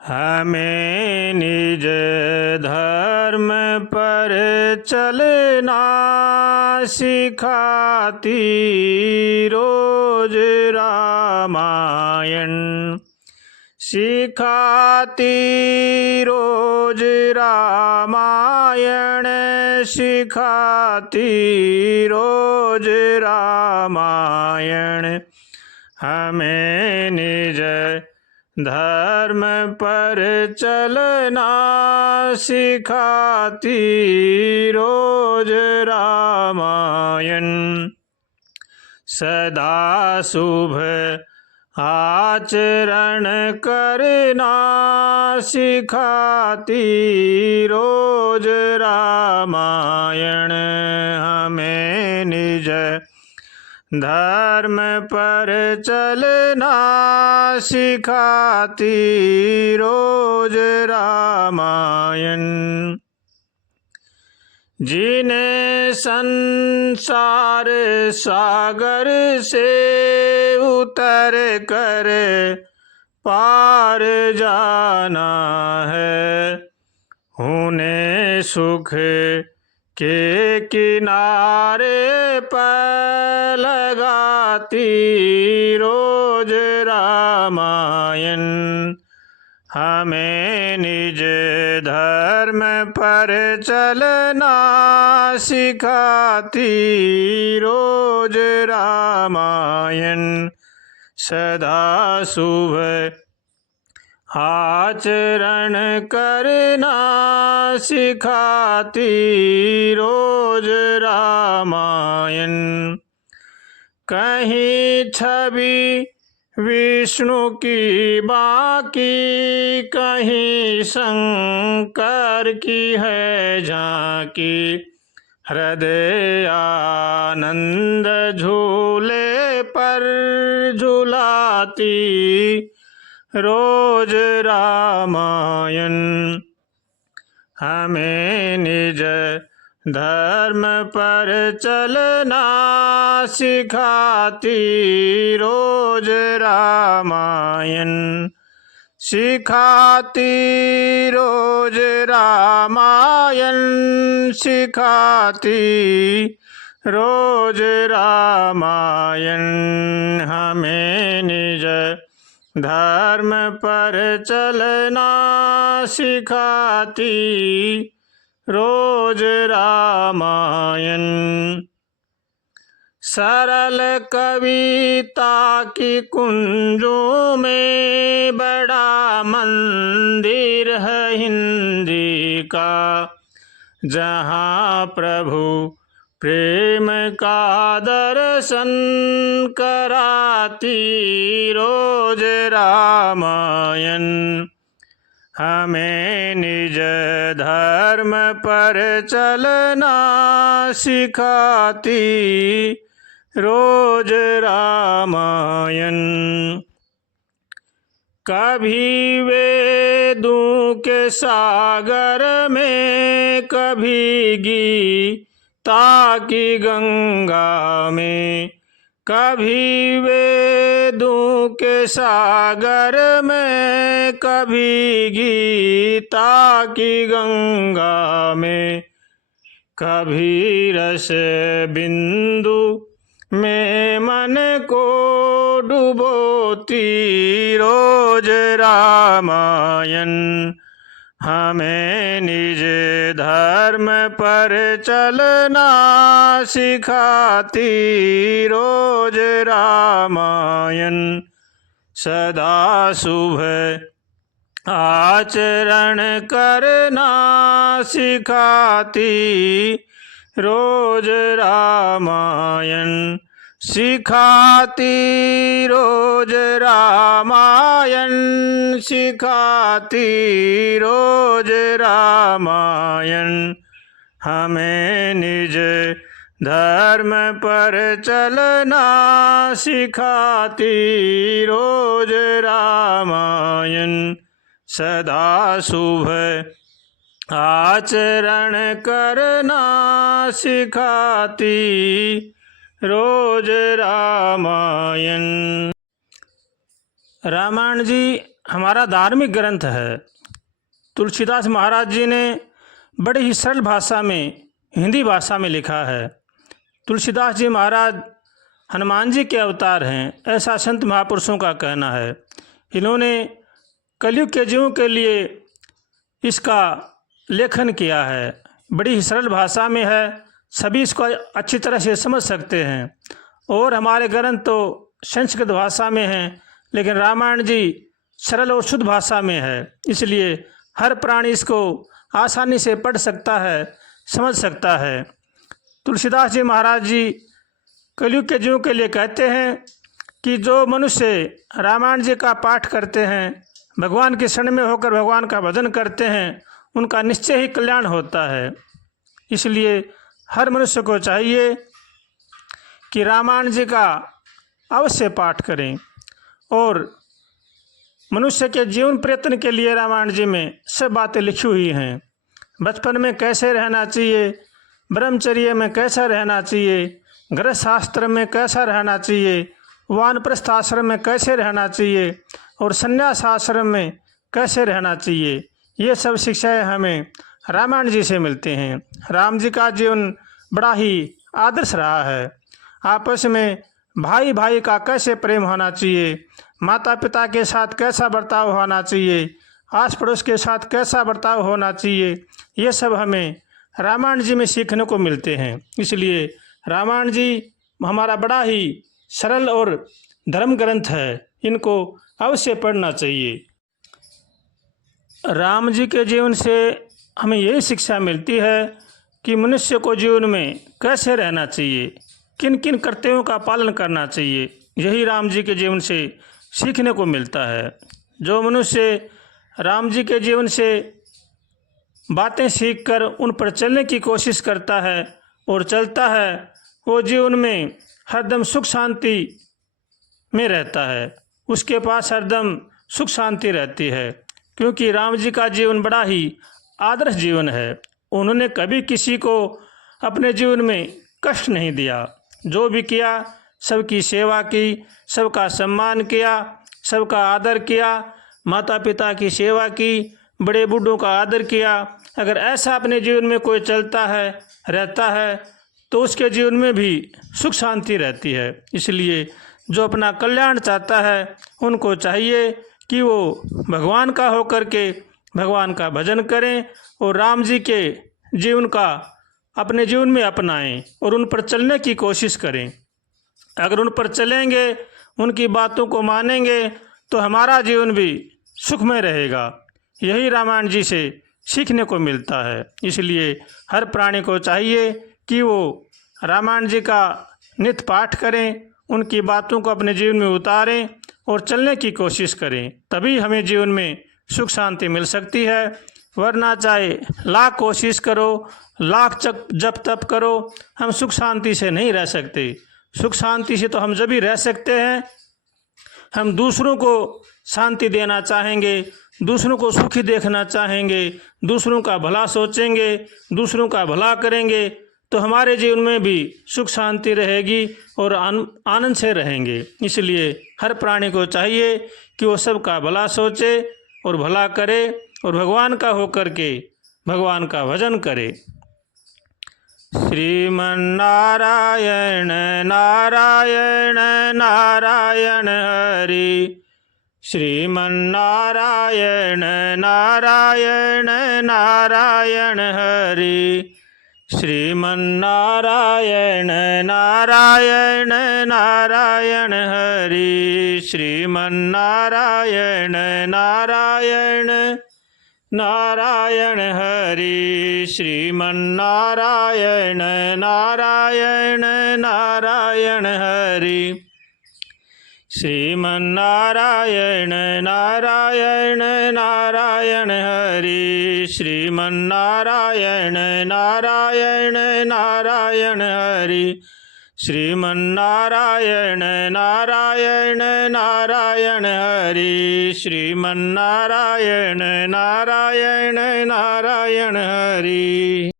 हमें निज धर्म पर चलना सिखाती रोज रामायण, सिखाती रोज रामायण, सिखाती रोज रामायण। हमें निज धर्म पर चलना सिखाती रोज रामायण। सदा शुभ आचरण करना सिखाती रोज रामायण। हमें निज धर्म पर चलना सिखाती रोज रामायण। जिन्हें संसार सागर से उतर कर पार जाना है, उन्हें सुख के किनारे पर लगाती रोज रामायण। हमें निज धर्म पर चलना सिखाती रोज रामायण। सदा शुभ आचरण करना सिखाती रोज रामायण। कहीं छवि विष्णु की बाकी, कहीं शंकर की है झांकी, हृदय आनंद झूले पर झुलाती रोज रामायण। हमें निज धर्म पर चलना सिखाती रोज रामायण, सिखाती रोज रामायण, सिखाती रोज रामायण। हमें निज धर्म पर चलना सिखाती रोज रामायण। सरल कविता की कुंजों में बड़ा मंदिर है हिंदी का, जहाँ प्रभु प्रेम का दर्शन कराती रोज रामायण। हमें निज धर्म पर चलना सिखाती रोज रामायण। कभी वेदों के सागर में, कभी गीता की गंगा में, कभी वेदों के सागर में, कभी गीता की गंगा में, कभी रस बिंदु में मन को डुबोती रोज रामायण। हमें निज धर्म पर चलना सिखाती रोज रामायण। सदा शुभ आचरण करना सिखाती रोज रामायण, सिखाती रोज रामायण, सिखाती रोज रामायण। हमें निज धर्म पर चलना सिखाती रोज रामायण। सदा शुभ आचरण करना सिखाती रोज रामायण। रामायण जी हमारा धार्मिक ग्रंथ है। तुलसीदास महाराज जी ने बड़ी ही सरल भाषा में, हिंदी भाषा में लिखा है। तुलसीदास जी महाराज हनुमान जी के अवतार हैं, ऐसा संत महापुरुषों का कहना है। इन्होंने कलयुग के जीवों के लिए इसका लेखन किया है। बड़ी ही सरल भाषा में है, सभी इसको अच्छी तरह से समझ सकते हैं। और हमारे ग्रंथ तो संस्कृत भाषा में हैं, लेकिन रामायण जी सरल और शुद्ध भाषा में है, इसलिए हर प्राणी इसको आसानी से पढ़ सकता है, समझ सकता है। तुलसीदास जी महाराज जी कलयुग के जीवों के लिए कहते हैं कि जो मनुष्य रामायण जी का पाठ करते हैं, भगवान के शरण में होकर भगवान का भजन करते हैं, उनका निश्चय ही कल्याण होता है। इसलिए हर मनुष्य को चाहिए कि रामायण जी का अवश्य पाठ करें। और मनुष्य के जीवन प्रयत्न के लिए रामायण जी में सब बातें लिखी हुई हैं। बचपन में कैसे रहना चाहिए, ब्रह्मचर्य में कैसा रहना चाहिए, गृहस्थ आश्रम में कैसा रहना चाहिए, वानप्रस्थ आश्रम में कैसे रहना चाहिए और संन्यास आश्रम में कैसे रहना चाहिए, ये सब शिक्षाएं हमें रामायण जी से मिलती हैं। राम जी का जीवन बड़ा ही आदर्श रहा है। आपस में भाई भाई का कैसे प्रेम होना चाहिए, माता पिता के साथ कैसा बर्ताव होना चाहिए, आस पड़ोस के साथ कैसा बर्ताव होना चाहिए, ये सब हमें रामायण जी में सीखने को मिलते हैं। इसलिए रामायण जी हमारा बड़ा ही सरल और धर्म ग्रंथ है, इनको अवश्य पढ़ना चाहिए। राम जी के जीवन से हमें यही शिक्षा मिलती है कि मनुष्य को जीवन में कैसे रहना चाहिए, किन किन कर्तव्यों का पालन करना चाहिए, यही राम जी के जीवन से सीखने को मिलता है। जो मनुष्य राम जी के जीवन से बातें सीखकर उन पर चलने की कोशिश करता है और चलता है, वो जीवन में हरदम सुख शांति में रहता है, उसके पास हरदम सुख शांति रहती है। क्योंकि राम जी का जीवन बड़ा ही आदर्श जीवन है। उन्होंने कभी किसी को अपने जीवन में कष्ट नहीं दिया। जो भी किया सबकी सेवा की, सबका सम्मान किया, सबका आदर किया, माता पिता की सेवा की, बड़े बूढ़ों का आदर किया। अगर ऐसा अपने जीवन में कोई चलता है, रहता है, तो उसके जीवन में भी सुख शांति रहती है। इसलिए जो अपना कल्याण चाहता है, उनको चाहिए कि वो भगवान का होकर के भगवान का भजन करें और राम जी के जीवन का अपने जीवन में अपनाएं और उन पर चलने की कोशिश करें। अगर उन पर चलेंगे, उनकी बातों को मानेंगे, तो हमारा जीवन भी सुखमय रहेगा। यही रामायण जी से सीखने को मिलता है। इसलिए हर प्राणी को चाहिए कि वो रामायण जी का नित्य पाठ करें, उनकी बातों को अपने जीवन में उतारें और चलने की कोशिश करें, तभी हमें जीवन में सुख शांति मिल सकती है। वरना चाहे लाख कोशिश करो, लाख जप तप करो, हम सुख शांति से नहीं रह सकते। सुख शांति से तो हम जब ही रह सकते हैं, हम दूसरों को शांति देना चाहेंगे, दूसरों को सुखी देखना चाहेंगे, दूसरों का भला सोचेंगे, दूसरों का भला करेंगे, तो हमारे जीवन में भी सुख शांति रहेगी और आनंद से रहेंगे। इसलिए हर प्राणी को चाहिए कि वो सबका भला सोचे और भला करे और भगवान का होकर के भगवान का भजन करे। श्रीमन्नारायण नारायण नारायण हरि, श्रीमन्नारायण नारायण नारायण हरि, श्रीमन्नारायण नारायण नारायण हरि, श्रीमन्नारायण नारायण नारायण हरि, श्रीमन्नारायण नारायण नारायण हरि, श्रीमन्नारायण नारायण नारायण हरि, श्रीमन्नारायण नारायण नारायण हरि, श्रीमन्नारायण नारायण नारायण हरि, श्रीमन्नारायण नारायण नारायण हरि।